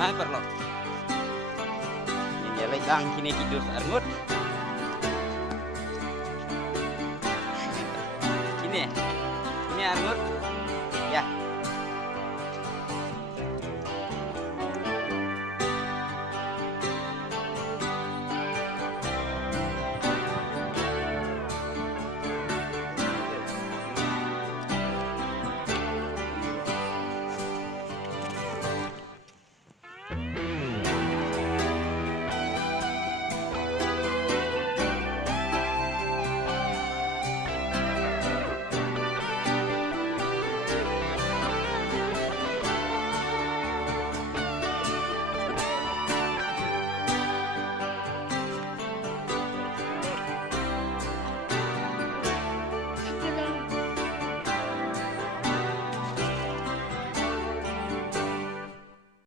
Ah, perlo. Ini lagi lang kini kidur arngut. Ini arngut. Ya.